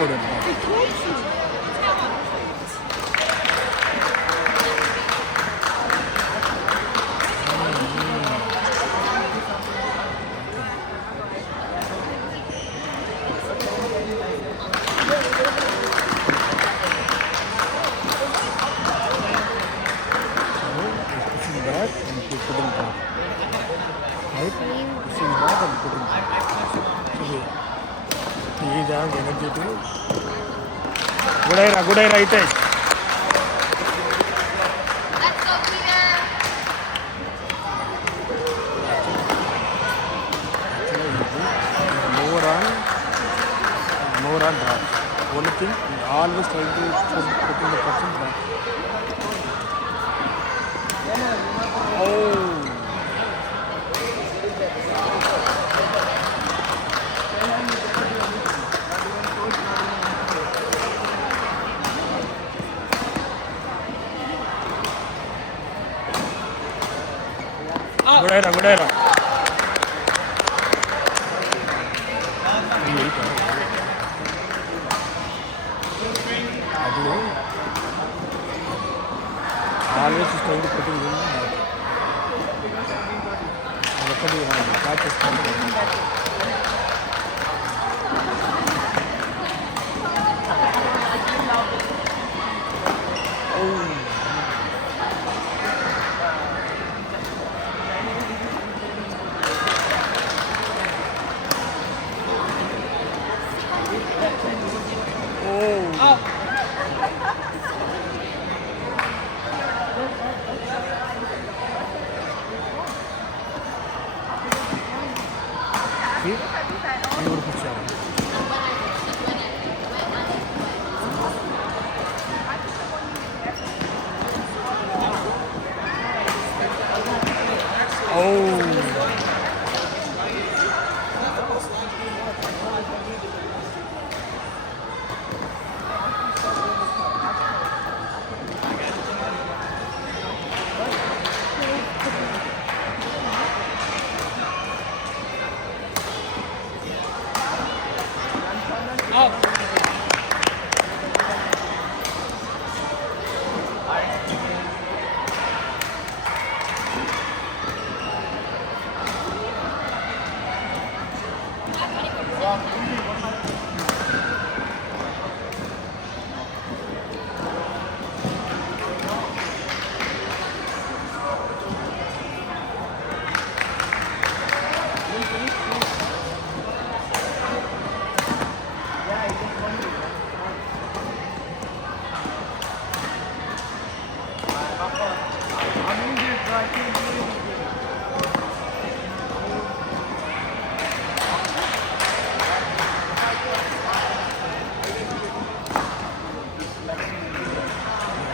I told you. Pushing back and putting back. Right? Pushing back and putting back. So he has energy to. Good idea, Hitesh. More on drop. Only thing, always trying to putting the person back. Oh. Good idea. Always is trying to put in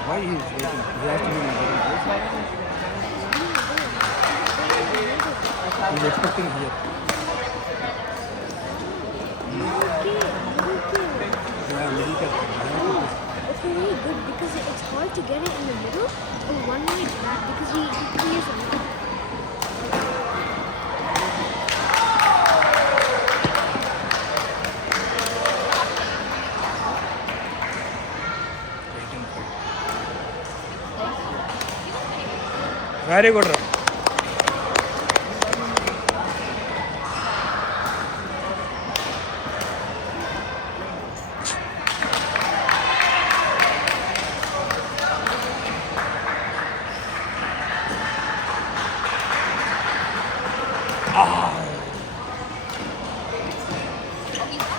Why he is waiting? He has to be in a very place. He is expecting here. Yeah, middle cat. It's really good because it's hard to get it in the middle. And one way it's bad because he clears a lot. Very good.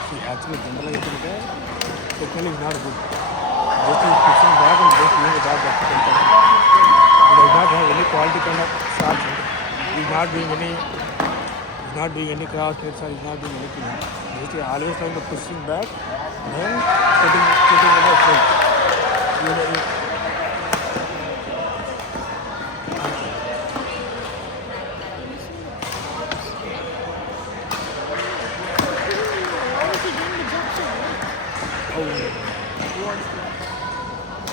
See, actually, generally, technically is not good. Just pushing back and just doing the job at the same time. He does not have any quality kind of shots. He's not doing any cross hits or he's not doing anything. He's always trying to pushing back, then putting in the front.